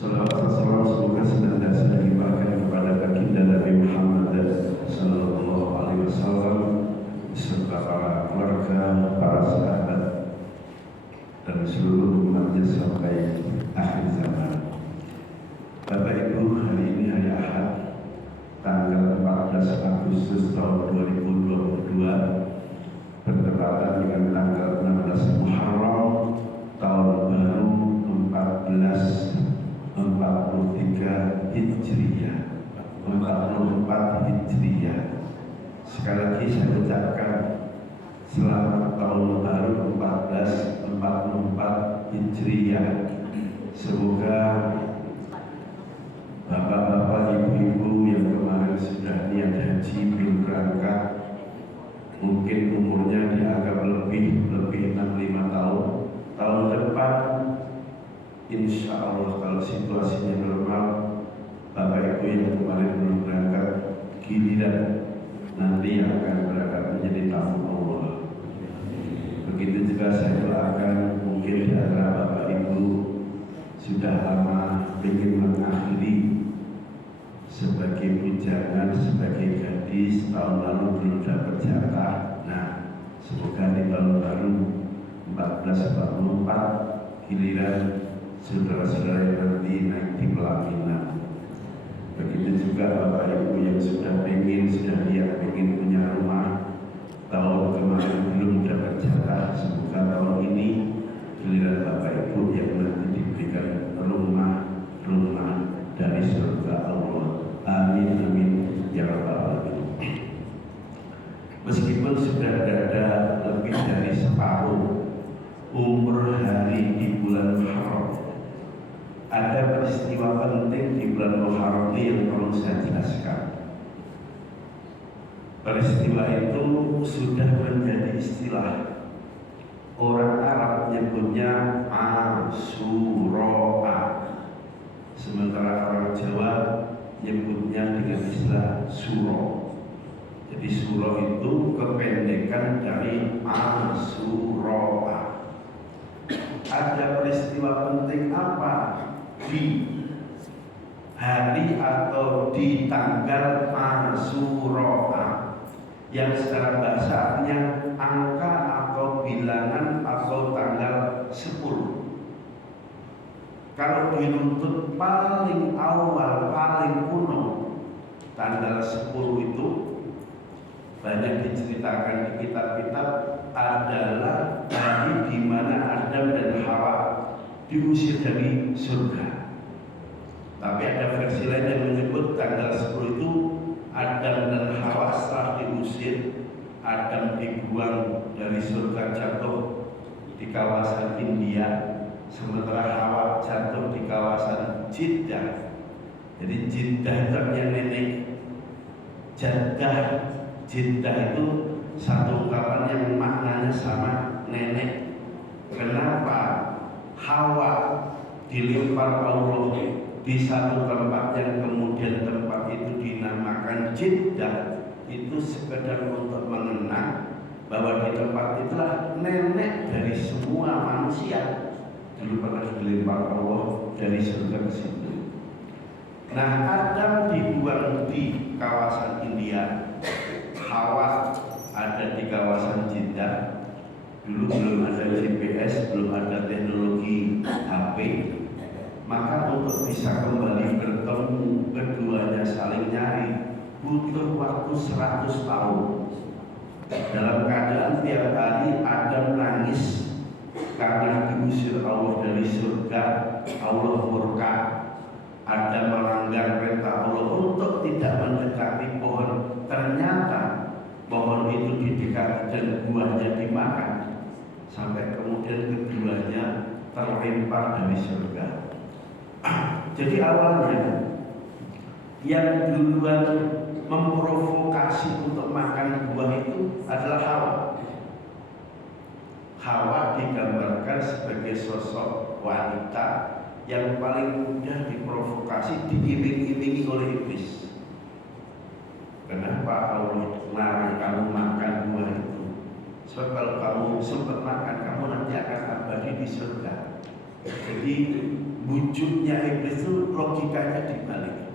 Salawat dan salam semoga senantiasa dilimpahkan kepada baginda Nabi Muhammad sallallahu alaihi wasallam beserta para keluarga, para sahabat dan seluruh umatnya sampai akhir zaman. Bapak Ibu, hari ini hari Ahad tanggal 14 Agustus tahun 2022 bertepatan dengan tanggal 16 Muharram tahun baru 1443 Hijriah. 44 Hijriah. Sekali lagi saya ucapkan selamat tahun baru 1444 Hijriah. Semoga bapak-bapak, ibu-ibu yang kemarin sudah niat haji belum berangkat, mungkin umurnya dianggap lebih 65 tahun. Tahun depan insya Allah kalau situasinya normal, bapak ibu yang kemarin belum berangkat giliran nanti akan berangkat menjadi tamu Allah. Begitu juga saya doakan mungkin di antara bapak ibu sudah lama ingin mengakhiri sebagai bujangan, sebagai gadis, tahun lalu belum dapat jatah. Nah, semoga di tahun baru 1444 giliran saudara-saudara yang nanti naik di pelaminan. Begitu juga bapak ibu yang sudah lihat pengen punya rumah, tahun kemarin belum dapat jatah, semoga tahun ini giliran bapak ibu yang nanti diberikan rumah dari surga Allah. Amin amin ya rabbal alamin. Meskipun sudah berada lebih dari separuh umur hari di bulan Muharram, ada peristiwa penting di bulan Muharram yang perlu saya jelaskan. Peristiwa itu sudah menjadi istilah. Orang Arab menyebutnya Asyura, sementara orang Jawa menyebutnya dengan istilah Suro. Jadi Suro itu kependekan dari Asyura. Ada peristiwa penting apa di hari atau di tanggal Asyura yang secara bahasa artinya angka atau bilangan atau tanggal 10. Kalau diruntut paling awal, paling kuno, tanggal 10 itu banyak diceritakan di kitab-kitab adalah hari di mana Adam dan Hawa diusir dari surga. Tapi ada versi lain yang menyebut tanggal 10 itu Adam dan Hawa setelah diusir, Adam dibuang dari surga jatuh di kawasan India, sementara Hawa jatuh di kawasan Jeddah. Jadi Jeddah itu artinya nenek. Jeddah itu satu ungkapan yang maknanya sama, nenek. Kenapa Hawa dilempar Allah di satu tempat yang kemudian tempat itu dinamakan Jeddah? Itu sekedar untuk mengenang bahwa di tempat itulah nenek dari semua manusia dulu pernah dilempar Allah dari surga ke situ. Nah, Adam dibuang di kawasan India, Hawa ada di kawasan Jeddah. Dulu belum ada GPS, belum ada teknologi HP. Maka untuk bisa kembali bertemu keduanya saling nyari butuh waktu 100 tahun. Dalam keadaan tiap hari Adam nangis karena diusir Allah dari surga. Allah murka, Adam melanggar perintah Allah untuk tidak mendekati pohon. Ternyata pohon itu didekati dan buahnya dimakan, sampai kemudian keduanya terlempar dari surga. Jadi awalnya yang duluan memprovokasi untuk makan buah itu adalah Hawa. Hawa digambarkan sebagai sosok wanita yang paling mudah diprovokasi, diiring-iringi oleh iblis. Kenapa Allah melarang kamu makan buah itu? Sebab kalau kamu sempat makan, kamu nanti akan abadi di surga. Jadi wujudnya iblis itu logikanya dibalik.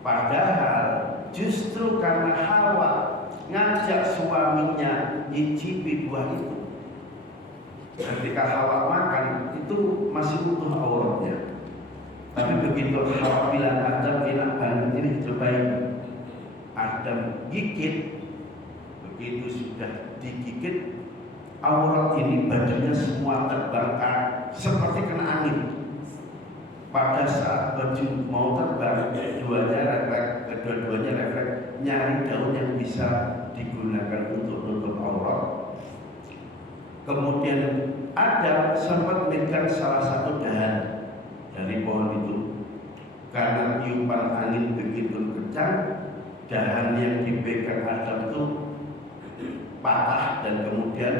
Padahal justru karena Hawa ngajak suaminya nyicipi buah itu, ketika Hawa makan itu masih utuh auratnya. Tapi begitu Hawa bilang Adam enak banget ini cobain, Adam gigit. Begitu sudah digigit, aurat ini badannya semua terbakar seperti kena angin. Pada saat baju mau terbang, kedua-duanya refleks nyari daun yang bisa digunakan untuk nutup aurat. Kemudian Adam sempat memegang salah satu dahan dari pohon itu. Karena tiupan angin begitu kencang, dahan yang dipegang Adam itu patah dan kemudian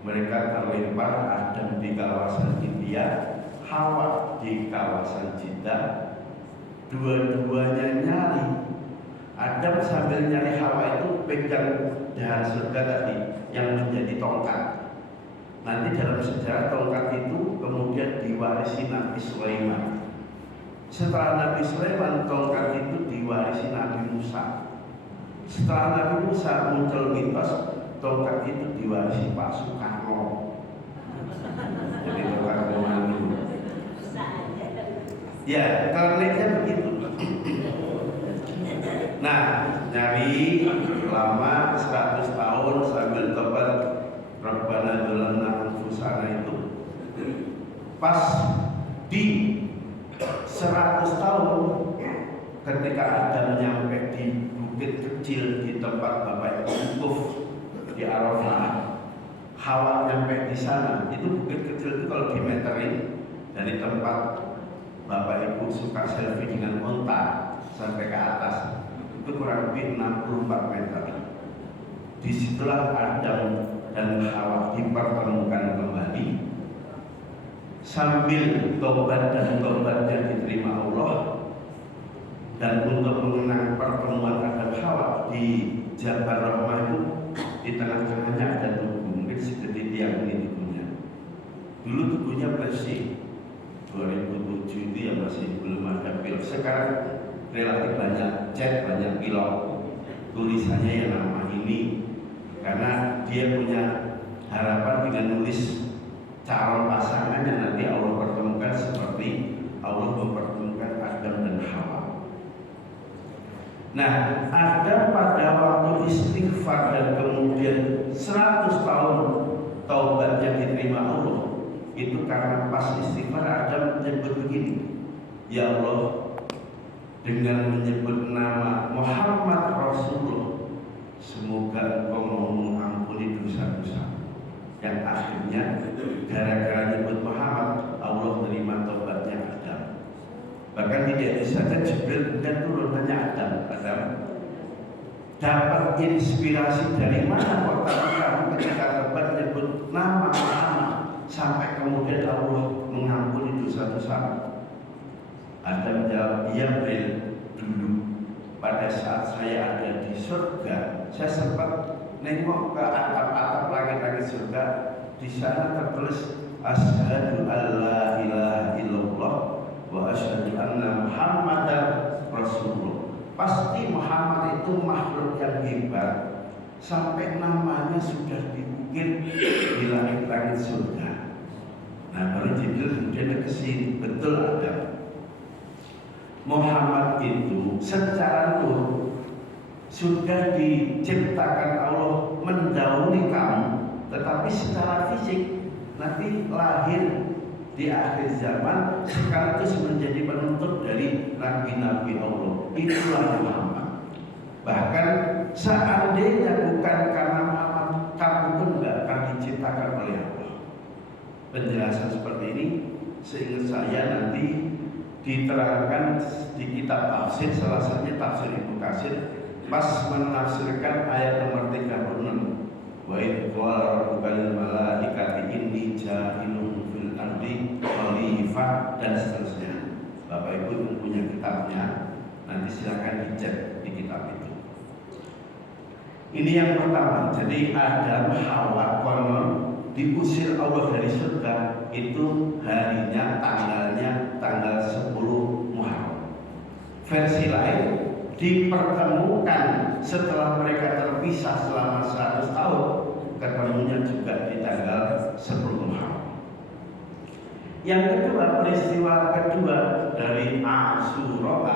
mereka terlempar. Adam di kawasan India, Hawa di kawasan Jeddah. Dua-duanya nyari. Adam sambil nyari Hawa itu pegang dahan surga tadi yang menjadi tongkat. Nanti dalam sejarah tongkat itu kemudian diwarisi Nabi Sulaiman. Setelah Nabi Sulaiman, tongkat itu diwarisi Nabi Musa. Setelah Nabi Musa muncul mitos tongkat itu diwarisi Pak Soekarno. Jadi tongkat komando. Ya, kliniknya begitu. Nah, nyari lama 100 tahun sambil tobat Rabbana dzalamna anfusana itu. Pas di 100 tahun ketika Adam nyampe di bukit kecil di tempat Bapak Wukuf di Arafah, Hawa nyampe di sana. Itu bukit kecil itu kalau dimeterin dari tempat Bapak Ibu suka selfie dengan unta sampai ke atas itu kurang lebih 64 meter. Disitulah Adam dan Hawa dipertemukan kembali sambil tobat dan tobatnya diterima Allah. Dan untuk mengenang pertemuan Adam Hawa di Jabal Rahmah itu di tengah-tengahnya ada tugu, mungkin segede tiang ini tugunya. Dulu tugunya bersih. 2007 itu ya masih belum ada pilot. Sekarang relatif banyak cat, banyak pilot. Tulisannya yang nama ini karena dia punya harapan dengan nulis calon pasangannya nanti Allah pertemukan seperti Allah mempertemukan Adam dan Hawa. Nah, Adam pada waktu istighfar dan kemudian 100 tahun taubatnya diterima Allah, itu karena pas istighfar Adam menyebut begini, ya Allah, dengan menyebut nama Muhammad Rasulullah, semoga Engkau mau mengampuni dosa-dosa. Yang akhirnya gara-gara nyebut Muhammad, Allah terima taubatnya Adam. Bahkan tidak saja Jibril dan turunannya Adam dapat inspirasi dari mana kok kamu ketika tobat menyebut nama Muhammad sampai kemudian Allah mengampuni dosa-dosa. Adam menjawab, iya Jibril, dulu pada saat saya ada di surga, saya sempat nengok ke atap-atap langit-langit surga. Di sana tertulis asyhadu alla ilaha illallah wa asyhadu anna Muhammadar Rasulullah. Pasti Muhammad itu makhluk yang hebat sampai namanya sudah diukir di langit-langit surga. Nah, baru Jibril kemudian ke sini, betul ada Muhammad itu secara nur sudah diciptakan Allah mendahului kamu, tetapi secara fisik nanti lahir di akhir zaman sekaligus menjadi penutup dari nabi-nabi Allah. Itulah Muhammad. Bahkan seandainya bukan karena Muhammad, kamu pun tidak akan diciptakan oleh Allah. Penjelasan seperti ini seingat saya nanti diterangkan di kitab tafsir, salah satunya tafsir Ibnu Katsir pas menafsirkan ayat nomor 36, wa idh qala rabbuka lil malaikati inni ja'ilun fil ardi khalifah, dan seterusnya. Bapak Ibu yang punya kitabnya nanti silakan dicek di kitab itu. Ini yang pertama. Jadi Adam Hawa konon diusir Allah dari surga itu harinya, tanggalnya tanggal 10 Muharram. Versi lain dipertemukan setelah mereka terpisah selama 100 tahun, ketemunya juga di tanggal 10 Muharram. Yang kedua, peristiwa kedua dari Asyura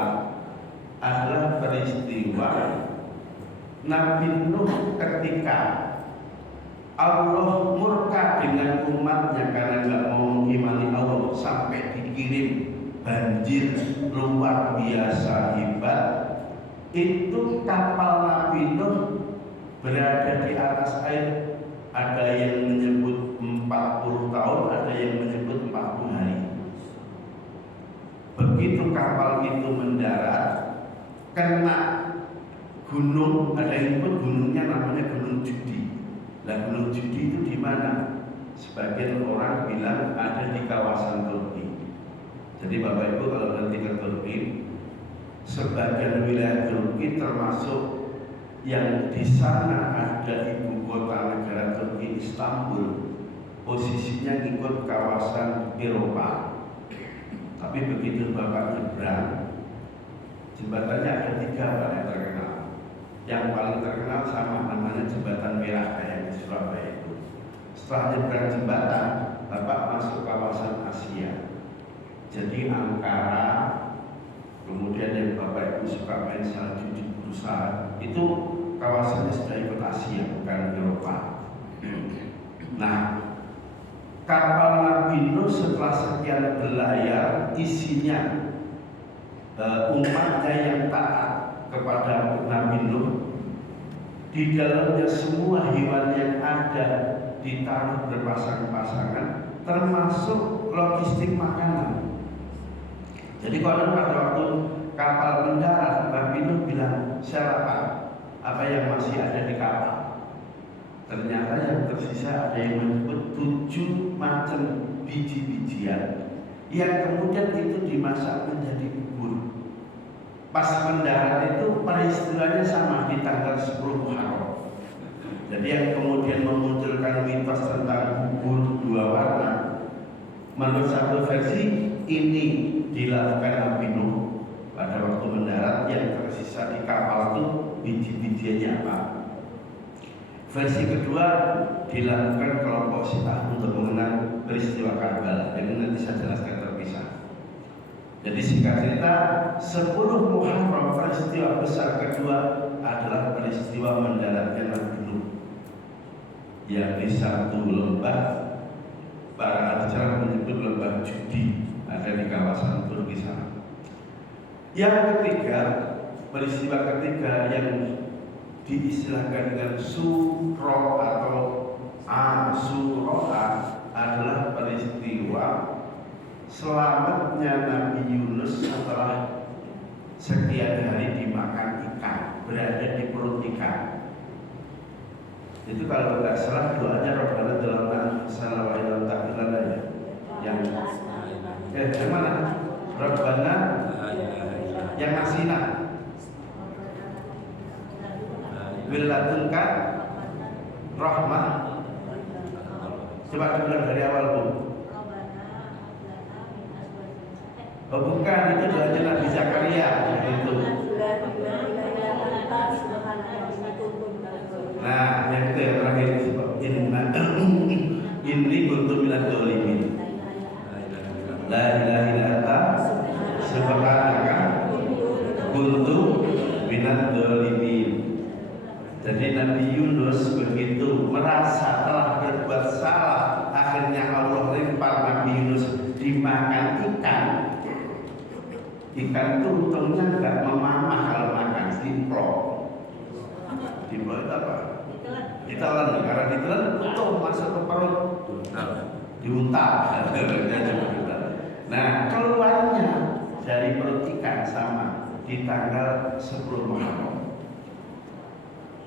adalah peristiwa Nabi Nuh ketika Allah murka dengan umatnya karena nggak mau mengimani Allah sampai dikirim banjir luar biasa hebat. Itu kapal Nabi Nuh berada di atas air. Ada yang menyebut 40 tahun, ada yang menyebut 40 hari. Begitu kapal itu mendarat, kena gunung, ada yang menyebut gunungnya namanya Gunung Judi. Nah, Gunung Judi itu di mana? Sebagian orang bilang ada di kawasan Turki. Jadi Bapak Ibu kalau nanti ke Turki, sebagian wilayah Turki termasuk yang di sana ada ibu kota negara Turki, Istanbul, posisinya ikut kawasan Eropa. Tapi begitu Bapak nyebrang, jembatannya ada 3 yang terkenal. Yang paling terkenal sama namanya Jembatan Merah kayak di Surabaya itu. Setelah nyebrang jembatan, Bapak masuk kawasan Asia. Jadi Ankara, kemudian yang Bapak Ibu suka main salju di Bursa, itu kawasannya sudah ikut Asia, bukan Eropa. Nah, kapal Nabi Nuh setelah sekian belayar, isinya umatnya yang taat kepada Nabi Nuh. Di dalamnya semua hewan yang ada ditaruh berpasang-pasangan, termasuk logistik makanan. Jadi kalau pada waktu kapal mendarat, Nabi Nuh bilang, siapa apa yang masih ada di kapal? Ternyata yang tersisa ada yang menyebut 7 macam biji-bijian yang kemudian itu dimasak menjadi bubur. Pas mendarat itu peristiwanya sama di tanggal 10 Muharram. Jadi yang kemudian memunculkan mitos tentang bubur 2 warna, menurut satu versi ini dilakukan Nabi Nuh pada waktu mendarat, yang tersisa di kapal itu biji-bijiannya apa. Versi kedua dilakukan kelompok Syiah untuk mengenal peristiwa Karbala, yang nanti saya jelaskan terpisah. Jadi singkat cerita, 10 Muharram peristiwa besar kedua adalah peristiwa mendaratnya Nabi Nuh yang di satu lembah, para acara menyebut lembah Judi, ada di kawasan Turki sana. Yang ketiga, peristiwa ketiga yang diistilahkan dengan Suro atau Asyura adalah peristiwa selamatnya Nabi Yunus setelah sekian hari dimakan ikan, berada di perut ikan. Itu kalau tidak salah doanya Rabbana dalam salah wa ilam ta'ilana ya. Yang mana? Rabbana yang asina Wiladunka rahmah. Coba dengar dari awal Bu. Oh bukan, itu doanya Nabi Zakaria itu. Nah, yang itu yang terakhir ini kuntu minadz dzalimin. La ilaha illa anta subhanaka kuntu minadz dzalimin. Jadi Nabi Yunus begitu merasa telah berbuat salah, akhirnya Allah lempar Nabi Yunus dimakan ikan. Ikan itu untungnya nggak memamah kalau makan, diplok. Diplok itu apa? Ditelan, karena ditelan utuh masuk ke perut, diuntal. Nah, keluarnya dari perut ikan sama di tanggal 10 Muharram.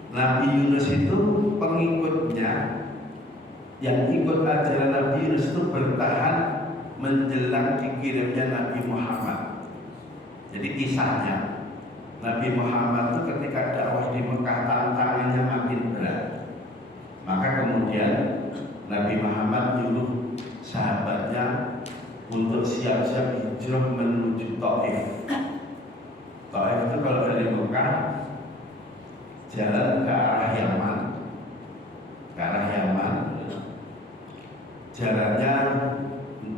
Nabi Yunus itu pengikutnya yang ikut ajaran Nabi Yunus itu bertahan menjelang dikirimnya Nabi Muhammad. Jadi kisahnya Nabi Muhammad itu ketika dakwah di Mekah tantangannya makin berat. Maka kemudian Nabi Muhammad nyuruh sahabatnya untuk siap-siap hijrah menuju Taif. Taif itu kalau dari Mekah jalan ke arah Yaman, jaraknya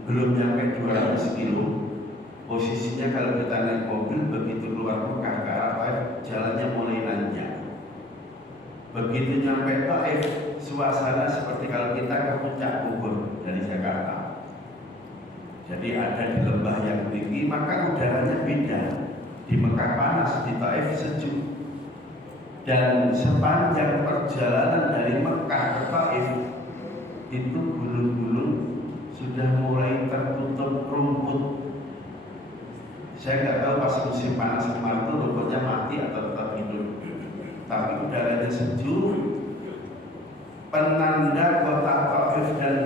belum sampai 200 kilo. Posisinya kalau kita naik mobil begitu keluar Mekah ke arah Taif, jalannya mulai nanjak. Begitu nyampe Taif, suasana seperti kalau kita ke puncak Bogor dari Jakarta. Jadi ada di lembah yang tinggi, maka udaranya beda. Di Mekah panas, di Taif sejuk. Dan sepanjang perjalanan dari Mekah ke Taif itu gunung-gunung sudah mulai tertutup rumput. Saya nggak tahu pas musim panas kemarin itu rumputnya mati atau tetap hidup. Tapi udaranya sejuk. Penanda kota Taif, dan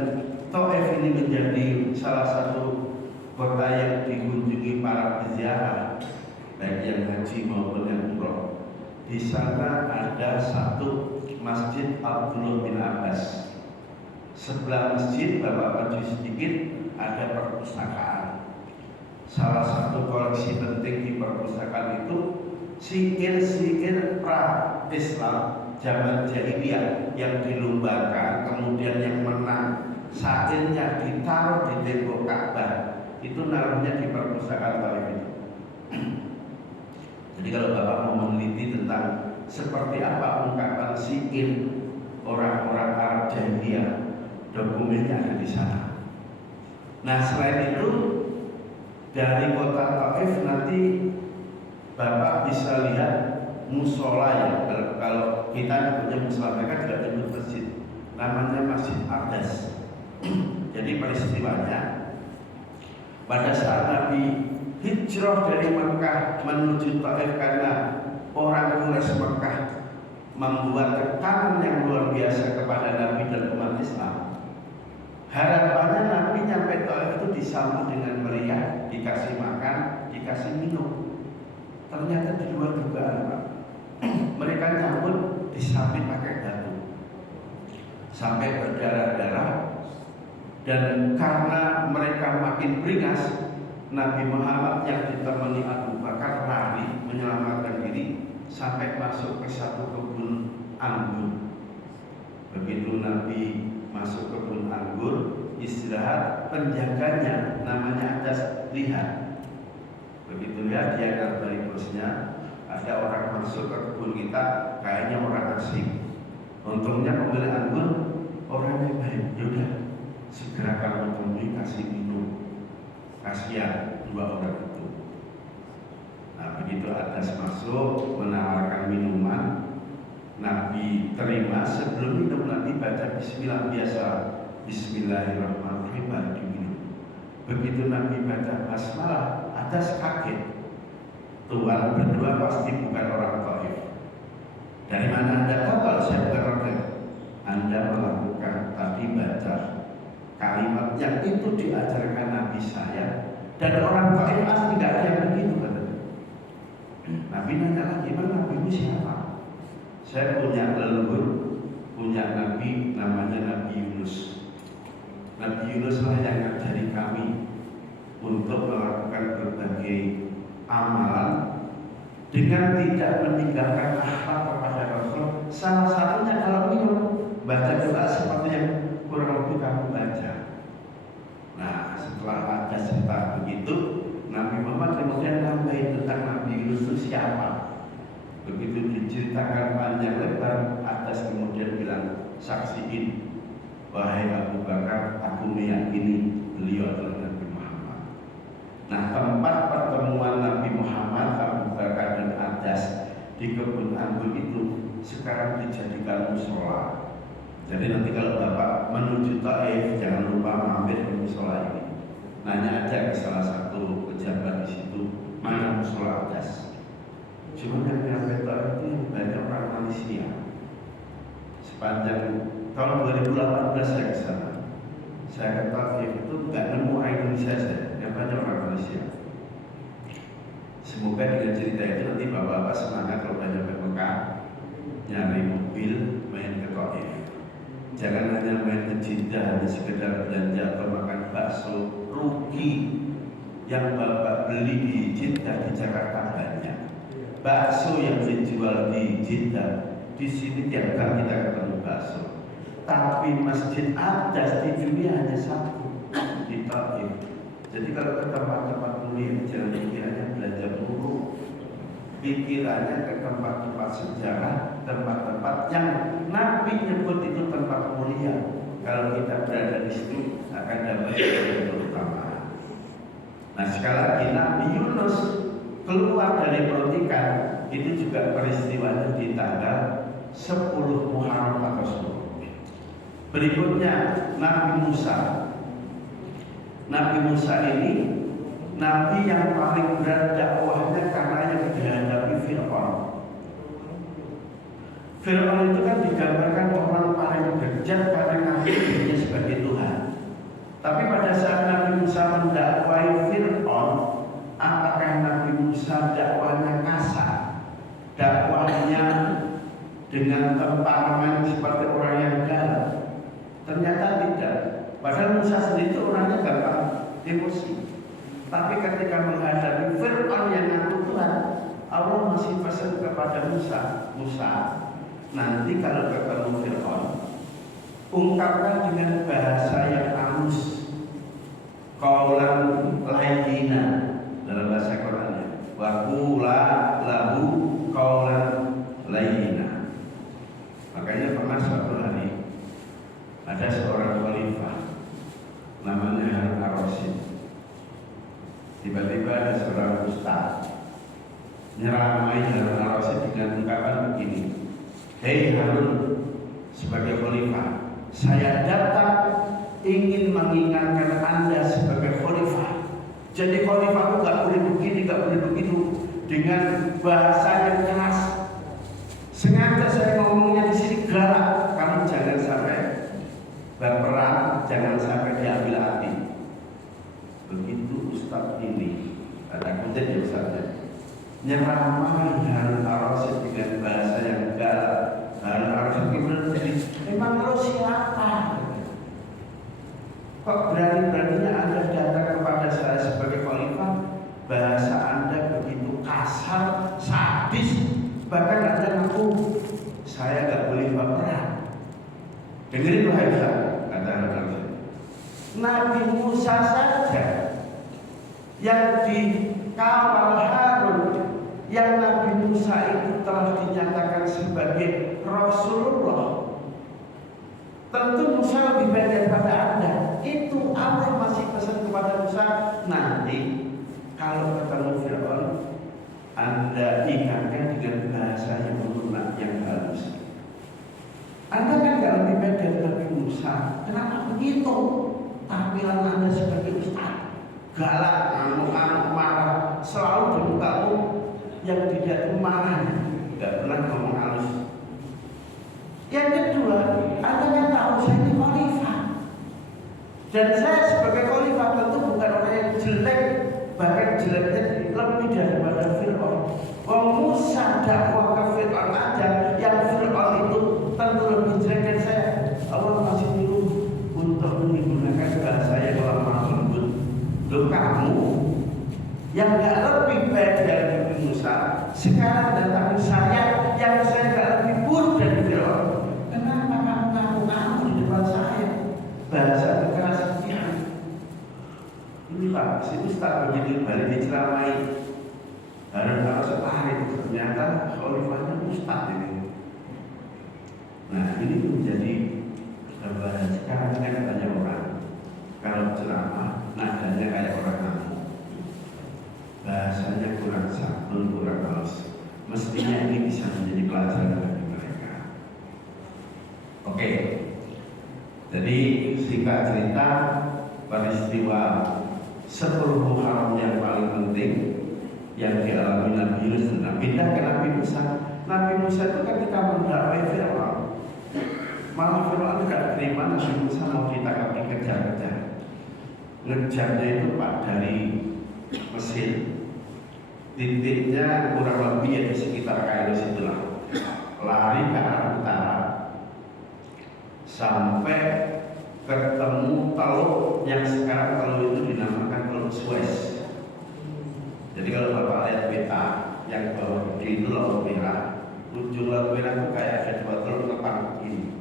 Taif ini menjadi salah satu kota yang dikunjungi para peziarah, baik yang haji maupun yang umroh. Di sana ada satu Masjid Abdullah bin Abbas. Sebelah masjid, Bapak maju sedikit, ada perpustakaan. Salah satu koleksi penting di perpustakaan itu sihir-sihir pra-Islam zaman jahiliyah yang dilombakan, kemudian yang menang syairnya ditaruh di tembok Ka'bah. Itu naruhnya di perpustakaan Taif itu. Jadi kalau Bapak mau meneliti tentang seperti apa ungkapan sihir orang-orang Arab jahiliyah, dokumennya ada di sana. Nah, selain itu dari kota Taif nanti Bapak bisa lihat musola ya. Kalau kita punya musola, mereka tidak menyebut masjid, namanya Masjid Aqdas. Jadi peristiwanya pada saat Nabi hijrah dari Mekah menuju Taif karena orang Quraisy Mekah membuat tekanan yang luar biasa kepada Nabi dan umat Islam. Harapannya Nabi nyampe Taif itu disambut dengan meriah, dikasih makan, dikasih minum. Ternyata di luar dugaan, Pak. Mereka nyambut disambit pakai batu sampai berdarah-darah. Dan karena mereka makin beringas, Nabi Muhammad yang ditemani Abu Bakar lari menyelamatkan diri sampai masuk ke satu kebun anggur. Begitu Nabi masuk kebun anggur, istirahat, penjaganya namanya Adas lihat. Begitu lihat, dia kabari bosnya, ada orang masuk ke kebun kita, kayaknya orang asing. Untungnya pemilik anggur orangnya baik. Yaudah, segera kalau temui kasih minum. Kasihan dua orang itu. Nah, begitu Adas masuk menawarkan minuman, Nabi terima. Sebelum minum Nabi baca Bismillah biasa, Bismillahirrahmanirrahim, baru diminum. Begitu Nabi baca basmalah, Adas kaget. Tuhan berdua pasti bukan orang Taif. Dari mana Anda tahu kalau saya bukan orang Taif? Anda melakukan tadi baca kalimat yang itu diajarkan Nabi saya, dan orang Taif asli tidak ada yang begitu, katanya. Nabi nanya lagi, "Emang Nabi siapa?" Saya punya leluhur, punya Nabi namanya Nabi Yunus. Nabi Yunus lah yang ngajari kami untuk melakukan berbagai amalan dengan tidak meninggalkan akhlak kepada Rasul. Salah satunya kalau minum baca doa seperti yang kurang lebih kamu baca. Nah, setelah ada cerita begitu, Nabi Muhammad kemudian nambahin tentang Nabi Yunus itu siapa. Begitu diceritakan panjang lebar, Atas kemudian bilang, "Saksiin, wahai Abu Bakar, aku meyakini beliau adalah Nabi Muhammad." Nah, tempat pertemuan Nabi Muhammad, Abu Bakar dan Atas di kebun anggur itu sekarang dijadikan musola. Jadi nanti kalau Bapak menuju Taif, jangan lupa mampir ke musola ini. Nanya aja ke salah satu pejabat di situ, mana musola Atas. Cuma yang nyampe Taif itu yang banyak orang Malaysia. Sepanjang tahun 2018 saya ke sana. Saya ke Taif itu nggak nemu orang Indonesia saja, yang banyak orang Malaysia. Semoga dengan cerita itu nanti Bapak-bapak semangat kalau udah nyampe Mekah, nyari mobil, main ke Taif. jangan hanya main ke Jeddah, hanya sekedar belanja atau makan bakso, rugi. Yang Bapak beli di Jeddah, di Jakarta banyak. Bakso yang dijual di Jeddah, di sini tiap kali kita ketemu bakso. Tapi Masjid Aqsa di dunia hanya satu, di Taif. Jadi kalau ke tempat-tempat mulia, jangan pikirannya belanja mulu, pikirannya ke tempat-tempat sejarah, tempat-tempat yang Nabi nyebut itu tempat mulia. Kalau kita berada di situ akan dapat yang terutama. Nah, sekali lagi Nabi Yunus keluar dari perut ikan itu juga peristiwanya di tanggal 10 Muharram atau 10. Berikutnya Nabi Musa. Nabi Musa ini Nabi yang paling berat dakwahnya karena yang dihadapi Fir'aun. Fir'aun itu kan digambarkan orang paling bejat karena ngaku dirinya sebagai Tuhan. Tapi pada saat Nabi Musa mendakwai Fir'aun, apakah Nabi Musa dakwahnya kasar? Dakwahnya dengan temperamen seperti orang yang galak? Ternyata tidak. Padahal Musa sendiri itu orangnya gampang emosi. Tapi ketika menghadapi Fir'aun yang ngaku Tuhan, Allah masih pesan kepada Musa, Musa, nanti kalau ketemu Fir'aun, ungkapkan dengan bahasa yang halus, qaulan layyina dalam bahasa Qurannya, wa qula lahu qaulan layyina. Makanya pernah suatu hari ada seorang khalifah namanya Harun Ar-Rasyid. Tiba-tiba ada seorang ustaz nyeramai Harun Ar-Rasyid dengan ungkapan begini, hei Harun, sebagai khalifah, saya datang ingin mengingatkan Anda sebagai khalifah. Jadi khalifah itu gak boleh begini, gak boleh begitu, dengan bahasa yang keras. Sengaja saya ngomongnya di sini galak, kamu jangan sampai berperang, jangan sampai diambil hati. Begitu Ustaz ini, ada kutip ya Ustaznya, nyeramai Harun Ar-Rasyid dengan bahasa yang galak. Harun Ar-Rasyid gimana? Memang lo siapa? Kok berani-beraninya Anda datang kepada saya sebagai khalifah? Bahasa Anda begitu kasar, sadis, bahkan Anda ngaku saya gak boleh berperang. Dengerin wahai Ustaz, kata Harun Ar-Rasyid. Nabi Musa saja yang dikawal Harun, yang Nabi Musa itu telah dinyatakan sebagai Rasulullah. Tentu Musa lebih baik daripada Anda. Itu Allah masih pesan kepada Musa, nanti kalau ketemu Fir'aun, Anda ingatkan dengan bahasa yang lunak, yang halus. Anda kan gak lebih baik dari Nabi Musa. Kenapa begitu? Tampilan Anda sebagai ustaz, galak, ngamuk-ngamuk, marah, selalu di mukamu yang tidak marah, tidak pernah ngomong halus. Yang kedua, Anda kan tahu saya ini khalifah, dan saya sebagai khalifah tentu bukan orang yang jelek, bahkan jeleknya lebih daripada Fir'aun. Wong Musa dakwah ke Fir'aun aja, yang Fir'aun itu tentu lebih jelek dari saya. Allah masih nyuruh untuk menggunakan bahasa yang lemah lembut. Loh, kamu yang gak lebih baik dari Nabi Musa sekarang datang saya yang saya gak lebih buruk dari Fir'aun. Kenapa kamu ngaku-ngaku di depan saya? Bahasa kekerasan ini. Ini Pak, si Ustaz begini balik diceramai. Harun Ar-Rasyid itu ternyata khalifahnya Ustaz ini. Nah, ini menjadi gambaran. Sekarang kan banyak orang kalau ceramah nadanya kayak orang ngamuk, bahasanya kurang santun, kurang halus. Mestinya ini bisa menjadi pelajaran bagi mereka. Oke, jadi singkat cerita, peristiwa 10 Muharram yang paling penting yang dialami Nabi Yunus. Nah, pindah ke Nabi Musa. Nabi Musa itu ketika mendakwai Fir'aun, malah Fir'aun tidak terima Nabi Musa mau ditangkap, dikejar-kejar. Ngejarnya itu Pak dari Mesir, titiknya kurang lebih ya di sekitar Kairo situlah, lari ke arah utara sampai ketemu teluk yang sekarang teluk itu dinamakan Teluk Suez. Jadi kalau Bapak lihat peta yang bawah gede itu Laut Merah, ujung Laut Merah itu kayak ada dua teluk tepang ini.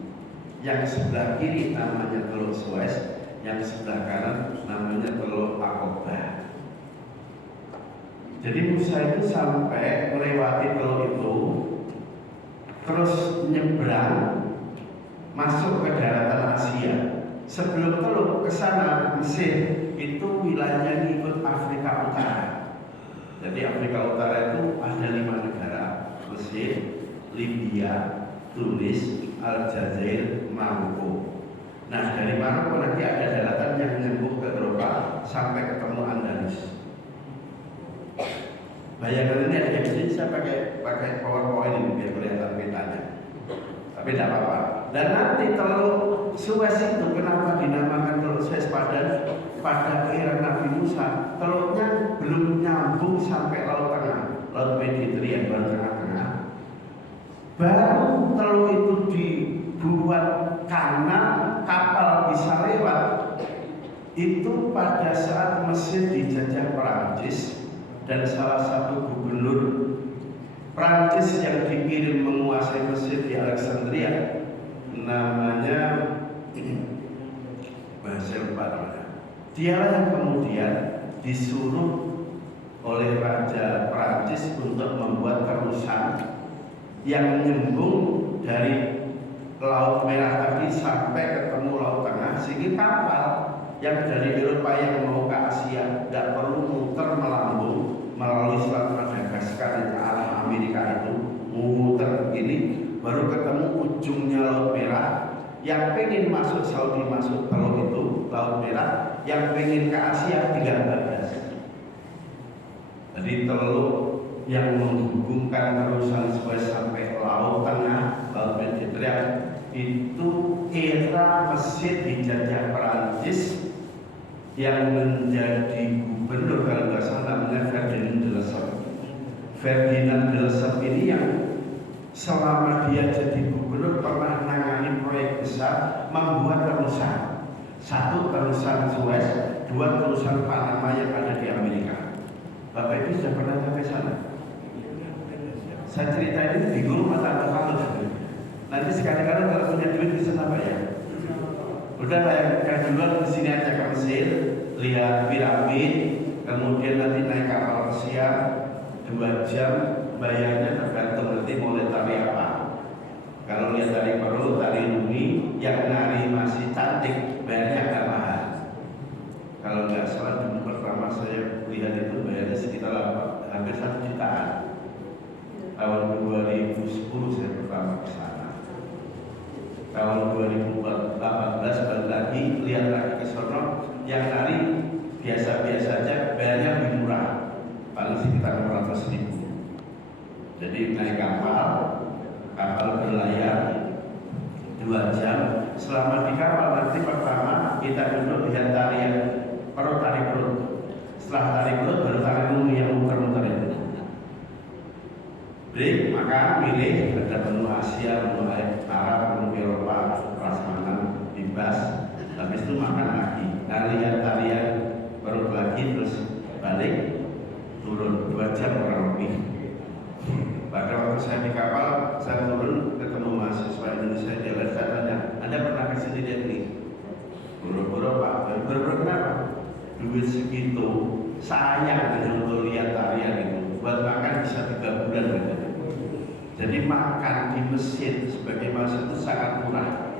Yang sebelah kiri namanya Teluk Suez, yang sebelah kanan namanya Teluk Aqaba. Jadi Musa itu sampai melewati teluk itu, terus nyebrang masuk ke daratan Asia. Sebelum teluk ke sana Mesir itu wilayahnya ikut Afrika Utara. Jadi Afrika Utara itu ada 5 negara: Mesir, Libya, Tunis, Aljazair, Maroko. Nah dari Maroko nanti ada daratan yang nyambung ke Eropa sampai ketemu Andalus. Bayangkan ini ada di sini saya pakai PowerPoint ini biar kelihatan petanya. Tapi tidak apa-apa. Dan nanti Teluk Suez itu kenapa dinamakan Teluk Suez pada era Nabi Musa? Teluknya belum nyambung sampai Laut Tengah, Laut Mediterania baru tengah-tengah. Baru teluk itu dibuat kanal, kapal bisa lewat. Itu pada saat Mesir dijajah Perancis dan salah satu gubernur Prancis yang dikirim menguasai Mesir di Alexandria namanya bahasa lupa namanya. Dialah yang kemudian disuruh oleh Raja Prancis untuk membuat terusan yang nyambung dari Laut Merah tadi sampai ketemu Laut Tengah, sehingga kapal yang dari Eropa yang mau ke Asia tidak perlu muter melambung melalui Selat Madagaskar ke arah Amerika itu, muter begini baru ketemu ujungnya Laut Merah. Yang pengen masuk Saudi masuk teluk itu Laut Merah, yang pengen ke Asia tinggal bablas. Jadi teluk yang menghubungkan terusan Suez sampai Laut Tengah, Laut Mediterania itu era Mesir dijajah Perancis, yang menjadi gubernur kalau nggak salah namanya Ferdinand de Lesseps. Ferdinand de Lesseps ini yang selama dia jadi gubernur pernah menangani proyek besar membuat terusan. 1 terusan Suez, 2 terusan Panama yang ada di Amerika. Bapak Ibu sudah pernah sampai sana? Saya cerita ini bingung mata Bapak. Nanti sekali-kali kalau punya duit bisa apa ya? Udah yang duluan di sini aja ke Mesir, lihat piramid, kemudian nanti naik kapal pesiar 2 jam, bayarnya tergantung nanti mulai tari apa. Kalau lihat tari perut, tari lumi, yang nari masih cantik, bayarnya agak mahal. Kalau nggak salah dulu pertama saya lihat itu bayarnya sekitar hampir 1 jutaan. Tahun 2010 saya pertama ke sana. Tahun 2014 balik lagi, lihat lagi ke sono, yang nari biasa-biasa saja, bayarnya lebih murah, paling sekitar 500.000. Jadi naik kapal berlayar 2 jam. Selama di kapal nanti pertama kita duduk lihat tarian perut, tari perut. Setelah tari perut baru tari lumi yang muter-muter itu. Break, makan, pilih, ada menu Asia, menu Arab, menu Eropa, prasmanan, bebas. Habis itu makan lagi. Nah, lihat tarian perut lagi, terus balik, turun 2 jam kurang lebih. Pada waktu saya di kapal, saya turun ketemu mahasiswa Indonesia di jalan, saya tanya, Anda pernah ke sini lihat ini? Buru-buru Pak, buru-buru kenapa? Duit segitu, sayang hanya untuk lihat tarian itu. Buat makan bisa 3 bulan katanya. Jadi makan di Mesir sebagai mahasiswa itu sangat murah.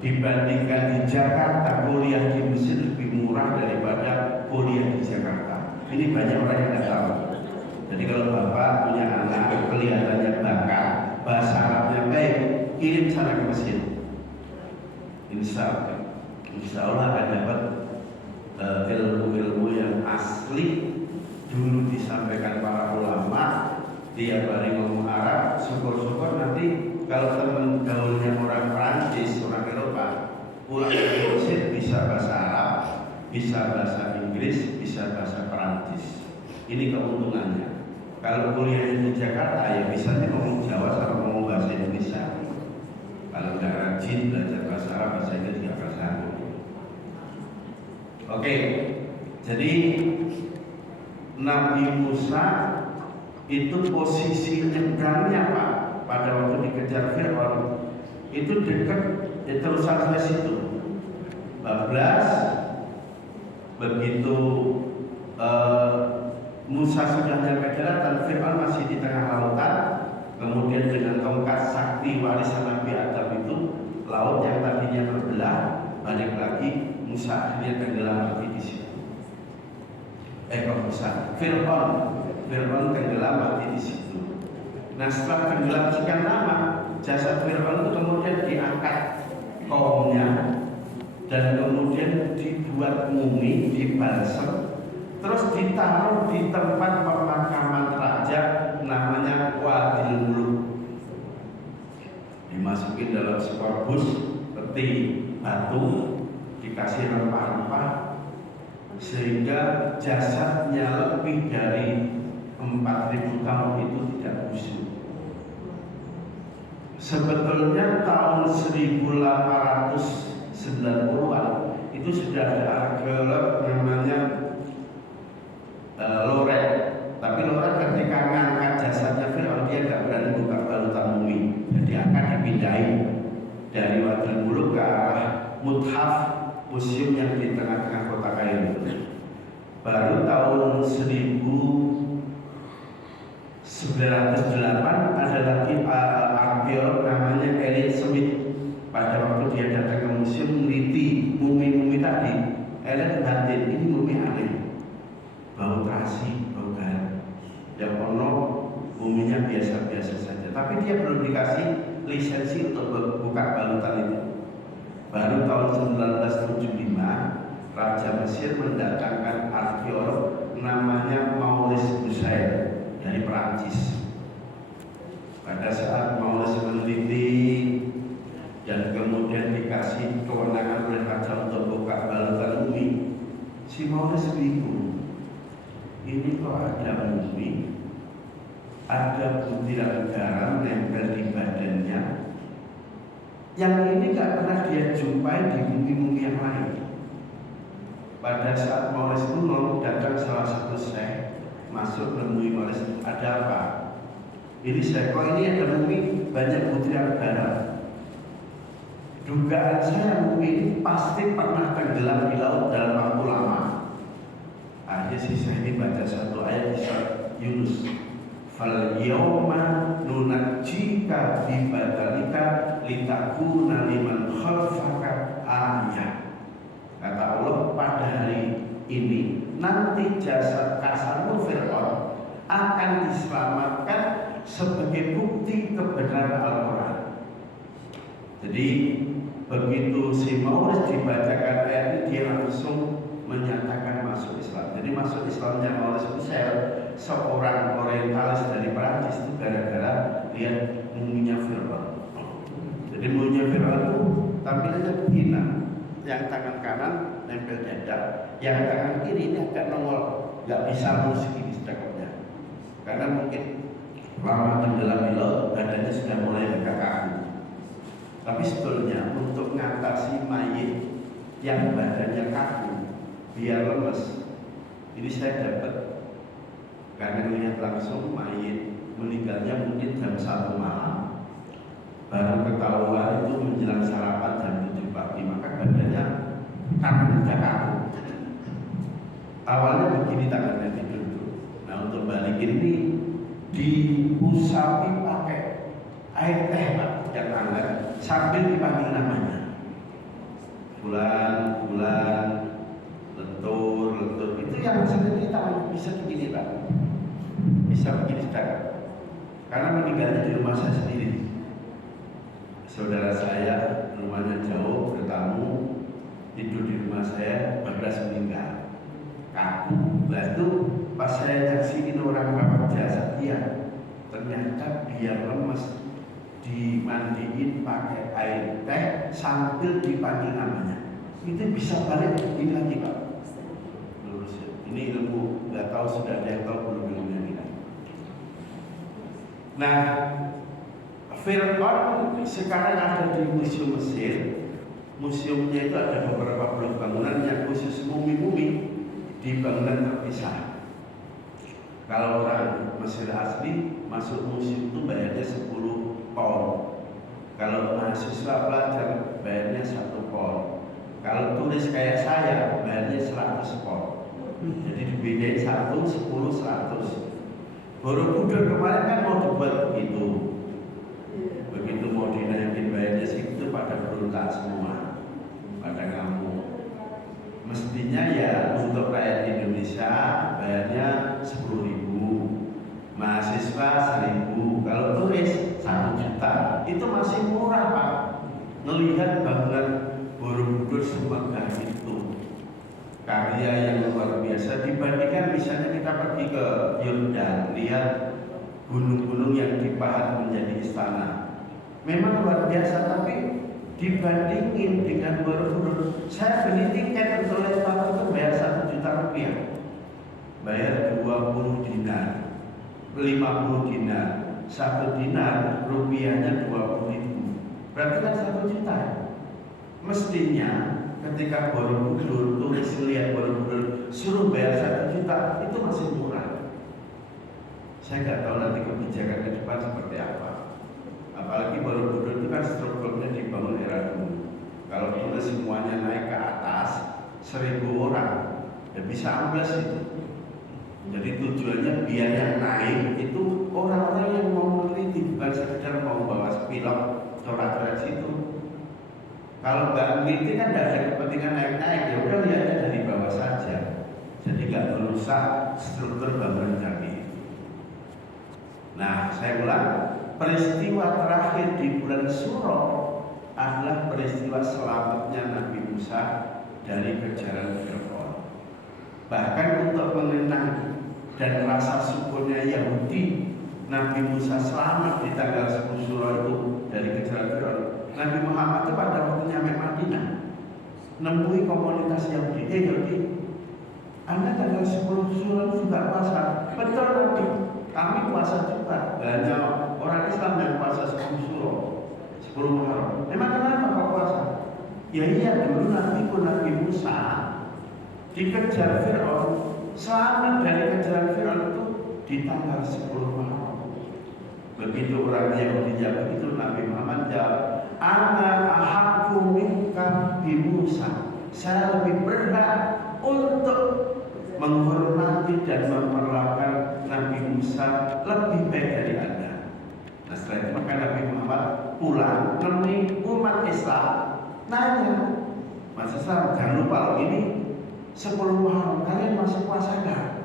Dibandingkan di Jakarta, kuliah di Mesir lebih murah daripada kuliah di Jakarta. Ini banyak orang yang tidak tahu. Jadi kalau Bapak punya anak kelihatannya bakat, bahasa Arabnya baik, kirim sana ke Mesir. Insya Allah akan dapat ilmu-ilmu yang asli. Dulu disampaikan para ulama, tiap hari ngomong Arab, syukur-syukur nanti kalau teman gaulnya orang Prancis, orang Eropa, pulang ke Mesir bisa bahasa Arab, bisa bahasa Inggris, bisa bahasa Prancis. Ini keuntungannya. Kalau kuliah di Jakarta ya bisanya ngomong Jawa sama ngomong bahasa Indonesia. Kalau nggak rajin belajar bahasa Arab, bahasa Inggris nggak bahasa Arab. Oke, jadi Nabi Musa itu posisi nyebrangnya Pak pada waktu dikejar Fir'aun itu dekat terusan situ. Bablas begitu Musa sudah nyampe daratan, Fir'aun masih di tengah lautan. Kemudian dengan tongkat sakti warisan Nabi Adam itu, laut yang tadinya terbelah balik lagi, Musa akhirnya tenggelam mati di situ. Fir'aun tenggelam mati di situ. Nah, setelah tenggelam sekian lama, jasad Fir'aun itu kemudian diangkat kaumnya dan kemudian dibuat mumi, dibalsem, terus ditaruh di tempat pemakaman raja namanya Wadil Muluk. Dimasukin dalam sebuah bus peti batu, dikasih rempah-rempah sehingga jasadnya lebih dari 4.000 tahun itu tidak busuk. Sebetulnya tahun 1890-an itu sudah ada arkeolog namanya Loret. Tapi Loret ketika ngangkat jasadnya Fir'aun, dia nggak berani buka balutan mumi, jadi akan dipindahin dari Wadil Muluk ke arah Muthaf, museum yang di tengah-tengah kota Kairo itu. Baru tahun 1908 ada lagi arkeolog namanya Elliot Smith. Pada waktu dia datang ke museum meneliti mumi-mumi tadi, Elliot batin ini mumi aneh, bau terasi, bau garam. Yang ono muminya biasa-biasa saja, tapi dia belum dikasih lisensi untuk buka balutan itu. Baru tahun 1975 Raja Mesir mendatangkan arkeolog namanya Maurice Bucaille dari Perancis. Pada saat Maurice meneliti dan kemudian dikasih kewenangan oleh raja untuk buka balutan mumi, si Maurice bingung. Ini kok ada mumi, ada butiran garam nempel di badannya. Yang ini gak pernah dia jumpai di mumi-mumi yang lain. Pada saat Maurice Kuno datang salah satu syekh, masuk menemui Maurice, ada apa? Ini syekh, kok ini ada mumi banyak butiran garam. Dugaan saya mumi ini pasti pernah tenggelam di laut dalam waktu lama. Akhirnya si syekh ini baca satu ayat di surat Yunus. Fal yawma nunajjika bi badanika litakuna liman khalfaka ayah. Kata Allah, pada hari ini nanti jasad kasarmu Fir'aun akan diselamatkan sebagai bukti kebenaran Al-Quran. Jadi begitu si Maurice dibacakan ayat ini, dia langsung menyatakan masuk Islam. Jadi masuk Islamnya Maurice Bucaille, seorang orientalis dari Perancis, itu gara-gara lihat muminya Fir'aun. Jadi muminya Fir'aun itu tampilannya begini, yang tangan kanan nempel dada, yang tangan kiri ini agak nongol, nggak bisa mulus gini sedekapnya, karena mungkin lama tenggelam di laut, badannya sudah mulai agak kaku. Tapi sebetulnya untuk mengatasi mayit yang badannya kaku biar lemes, ini saya dapat karena melihat langsung mayit meninggalnya mungkin jam 1 malam, baru ketahuan itu menjelang sarapan jam 7 pagi, maka badannya tangannya sudah kaku. Awalnya begini tangannya tidur. Nah, untuk balikin ini diusapi pakai air teh Pak, yang hangat, sambil dipanggil namanya. Bulan, lentur. Itu yang sendiri tangan bisa begini Pak, bisa begini sekarang. Karena meninggalnya di rumah saya sendiri. Saudara saya rumahnya jauh, bertamu, tidur di rumah saya, berdas meninggal, kaku. Lalu pas saya nyaksiin orang rawat jasad dia, ternyata dia lemes, dimandiin pakai air teh sambil dipanggil namanya. Itu bisa balik begini lagi Pak. Lurus ya. Ini ilmu, nggak tahu sudah ada yang tahu belum ilmunya ini. Nah, Fir'aun sekarang ada di Museum Mesir. Museumnya itu ada beberapa blok bangunan yang khusus mumi-mumi di bangunan terpisah. Kalau orang Mesir asli masuk museum itu bayarnya 10 pound. Kalau mahasiswa pelajar bayarnya 1 pound. Kalau turis kayak saya bayarnya 100 pound. Jadi dibedain 1, 10, 100. Borobudur kemarin kan mau dibuat begitu. Begitu mau dinaikin bayarnya segitu pada berontak semua, pada ngamuk. Mestinya ya untuk rakyat Indonesia bayarnya 10.000, mahasiswa 1.000, kalau turis 1 juta. Itu masih murah Pak. Melihat bangunan Borobudur semegah itu, karya yang luar biasa dibandingkan misalnya kita pergi ke Yordan, lihat gunung-gunung yang dipahat menjadi istana. Memang luar biasa, tapi dibandingin dengan Borobudur, saya beli tiket untuk lihat patung itu bayar 1 juta rupiah, bayar 20 dinar, 50 dinar, 1 dinar rupiahnya 20.000, berarti kan 1 juta. Mestinya ketika Borobudur, turis lihat Borobudur suruh bayar 1 juta, itu masih murah. Saya nggak tahu nanti kebijakan ke depan seperti apa. Apalagi Borobudur itu kan strukturnya dibangun era dulu. Kalau turis semuanya naik ke atas 1.000 orang, ya bisa ambles itu. Jadi tujuannya biar yang naik itu orang-orang yang mau meneliti, bukan sekedar mau bawa spilok coret-coret situ. Kalau nggak meneliti kan nggak ada kepentingan naik-naik, ya udah lihatnya dari bawah saja. Jadi nggak merusak struktur bangunan kami. Nah, saya ulang, peristiwa terakhir di bulan Suro adalah peristiwa selamatnya Nabi Musa dari kejaran Fir'aun. Bahkan untuk mengenang dan rasa syukurnya Yahudi, Nabi Musa selamat di tanggal 10 Suro itu dari kejaran Fir'aun. Nabi Muhammad itu pada waktu nyampe Madinah nemui komunitas Yahudi. Yahudi, Anda tanggal 10 Suro juga puasa? Betul Nabi, kami puasa juga. Hanya orang Islam yang puasa 10 Suro, 10 Muharram. Memang kenapa kau puasa? Ya iya, dulu Nabi Musa dikejar Fir'aun, selamat dari kejaran Fir'aun itu di tanggal 10 Muharram. Begitu orang Yahudi jawab itu, Nabi Muhammad jawab, ana ahaqqu minka bi Musa. Saya lebih berhak untuk menghormati dan memperlakukan Nabi Musa lebih baik dari Anda. Nah setelah itu maka Nabi Muhammad pulang menemui umat Islam, nanya, Mas Islam, jangan lupa loh ini 10 Muharram, kalian masih puasa nggak?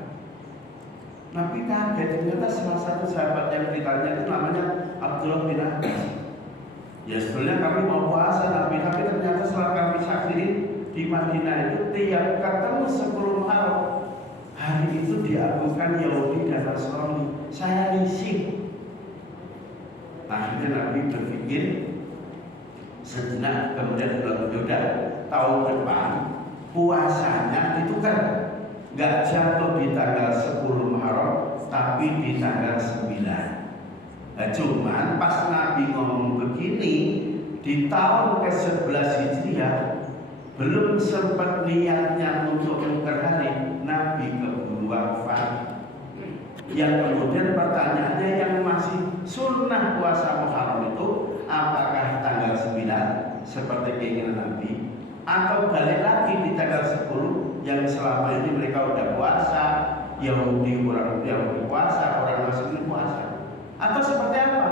Nabi kaget, ternyata salah satu sahabat yang ditanya itu namanya Abdullah bin Abbas. Ya sebetulnya kami mau puasa Nabi, tapi ternyata setelah kami saksiin di Madinah itu tiap ketemu 10 Muharram, hari itu diagukan Yahudi dan Nasrani. Saya risih. Akhirnya Nabi berpikir sejenak, kemudian bilang, tahun depan puasanya itu kan nggak jatuh di tanggal 10 Muharram, tapi di tanggal 9. Nah, cuman pas Nabi ngomong begini di tahun ke-11 Hijriah, belum sempat niatnya untuk mengukir hari, Nabi keburu wafat. Yang kemudian pertanyaannya yang masih sunnah puasa Muharram itu apakah tanggal 9 seperti keinginan Nabi, atau balik lagi di tanggal 10 yang selama ini mereka udah puasa, Yahudi orang Yahudi puasa, orang Muslim puasa, atau seperti apa?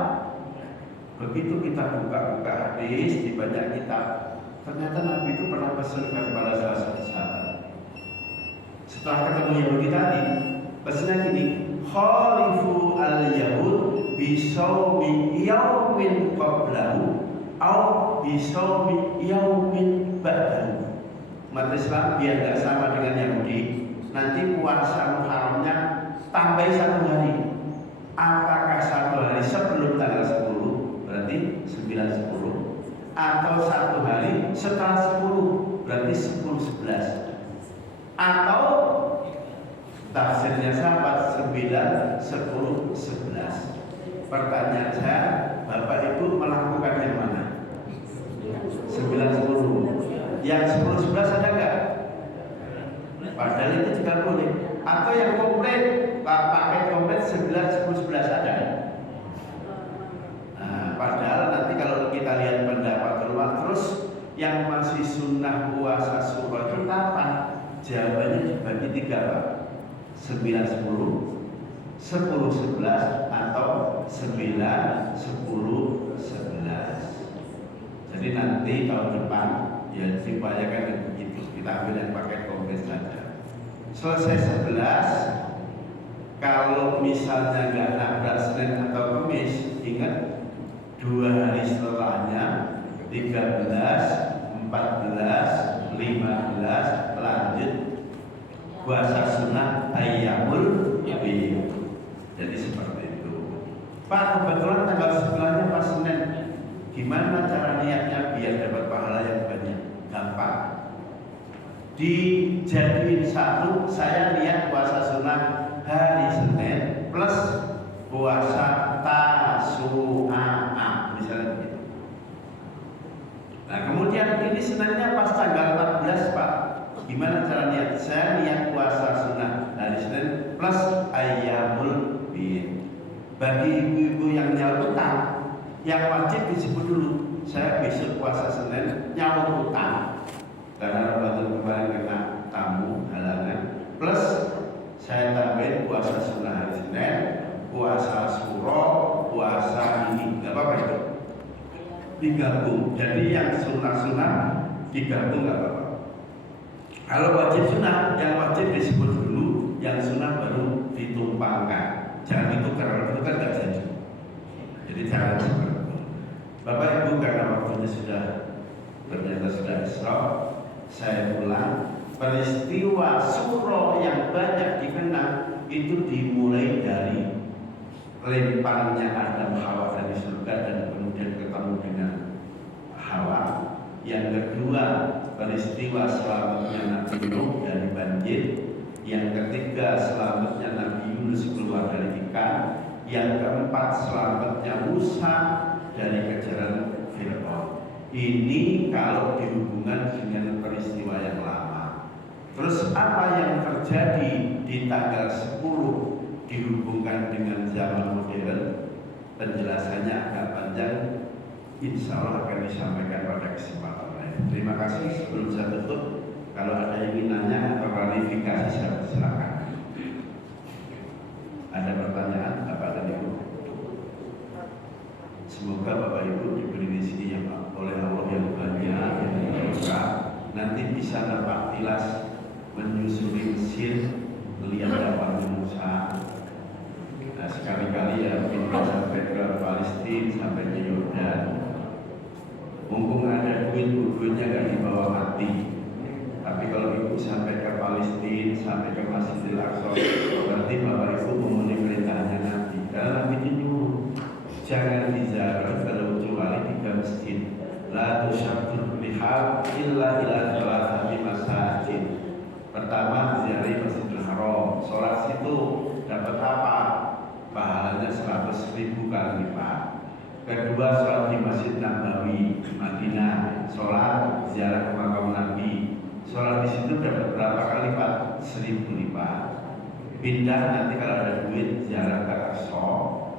Begitu kita buka-buka hadis di banyak kitab, ternyata Nabi itu pernah pesan kepada salah satu sahabat. Setelah ketemu Yahudi tadi, pesannya gini, khalifu al-yahud bisawmi yaumin qablahu au bisawmi yaumin ba'dahu. Umat Islam biar tidak sama dengan Yahudi, nanti puasa Muharramnya tambah 1 hari. Apakah 1 hari sebelum tanggal 10 berarti 9-10, atau 1 hari setelah 10 berarti 10-11, atau tafsirnya sahabat 9-10-11. Pertanyaan saya, Bapak Ibu melakukan yang mana? 9-10. Yang 10-11 ada nggak? Padahal itu juga boleh. Atau yang komplit, paket komplit 11-10-11 ada. Nah, padahal nanti kalau kita lihat pendapat ulama terus yang masih sunnah puasa sunnah itu kapan? Jawabannya dibagi 3 Pak. 9-10, 10-11 atau 9-10-11. Jadi nanti tahun depan ya diupayakan yang begitu. Kita ambil yang pakai komplit saja. Selesai 11, kalau misalnya nggak nabrak Senin atau Kamis, ingat 2 hari setelahnya 13, 14, 15 lanjut puasa sunnah ayyamul bid. Jadi seperti itu. Pak, kebetulan tanggal 9-nya pas Senin. Gimana cara niatnya biar dapat pahala yang banyak? Gampang. Dijadiin satu, saya niat puasa sunnah hari Senin plus puasa Tasu'a, misalnya begitu. Nah, kemudian ini Seninnya pas tanggal 14 Pak. Gimana cara niat? Saya niat puasa sunnah hari Senin plus ayyamul bid. Bagi ibu-ibu yang nyaur utang, yang wajib disebut dulu. Saya besok puasa Senin nyaur utang karena Ramadan kemarin kena tamu halangan. Plus saya tambahin puasa sunnah hari Senin, puasa suro, puasa ini, nggak apa-apa itu. Digabung. Jadi yang sunnah-sunnah digabung nggak apa-apa. Kalau wajib sunnah, yang wajib disebut dulu, yang sunnah baru ditumpangkan. Jangan itu karena itu kan nggak jadi. Jadi jangan seperti itu. Bapak Ibu, karena waktunya ternyata sudah Isra, saya ulang. Peristiwa suro yang banyak dikenang itu dimulai dari lemparnya Adam Hawa dari surga dan kemudian ketemu dengan Hawa. Yang kedua, peristiwa selamatnya Nabi Nuh dari banjir. Yang ketiga, selamatnya Nabi Yunus keluar dari ikan. Yang keempat, selamatnya Musa dari kejaran Fir'aun. Ini kalau dihubungkan dengan peristiwa yang lama. Terus apa yang terjadi di tanggal 10 dihubungkan dengan zaman modern? Penjelasannya agak panjang, insya Allah akan disampaikan pada kesempatan lain. Terima kasih. Sebelum saya tutup, kalau ada yang ingin nanya atau klarifikasi, saya silakan. Ada pertanyaan Bapak dan Ibu? Semoga Bapak Ibu diberi rezeki yang oleh Allah yang banyak, yang berkah. Nanti bisa dapat tilas menyusuri Mesir, melihat dapat Musa. Nah, sekali-kali ya pindah sampai ke Palestina, sampai ke Yordan. Mumpung ada duitnya nggak dibawa mati. Tapi kalau Ibu sampai ke Palestina, sampai ke Masjidil Aqsa, berarti Bapak Ibu memenuhi perintahnya Nabi. Karena Nabi nyuruh jangan diziarah kecuali 3 masjid. La tusyaddu rihal illa ila thalathati masajid. Pertama, ziarah Masjidil Haram. Sholat situ dapat apa? Pahalanya 100.000 kali lipat. Kedua, sholat di Masjid Nabawi Madinah. Sholat ziarah ke makam Nabi. Sholat di situ dapat berapa kali lipat? 1.000 lipat. Pindah nanti kalau ada duit ziarah ke Aqsa,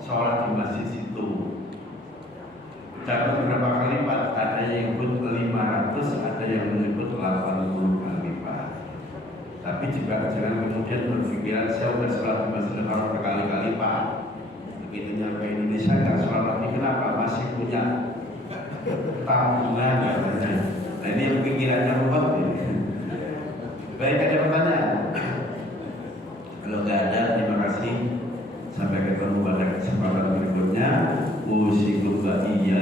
sholat di masjid situ dapat berapa kali lipat? Ada yang menyebut 500, ada yang menyebut 80 kali lipat. Tapi juga jangan kemudian berpikiran saya udah sholat di Masjidil Haram berkali-kali Pak. Begitu nyampe Indonesia nggak sholat lagi, kenapa? Masih punya tabungan katanya. Nah ini yang pikirannya ruwet ini. Baik, ada pertanyaan? Kalau nggak ada, terima kasih. Sampai ketemu pada kesempatan berikutnya. Usikum wa iya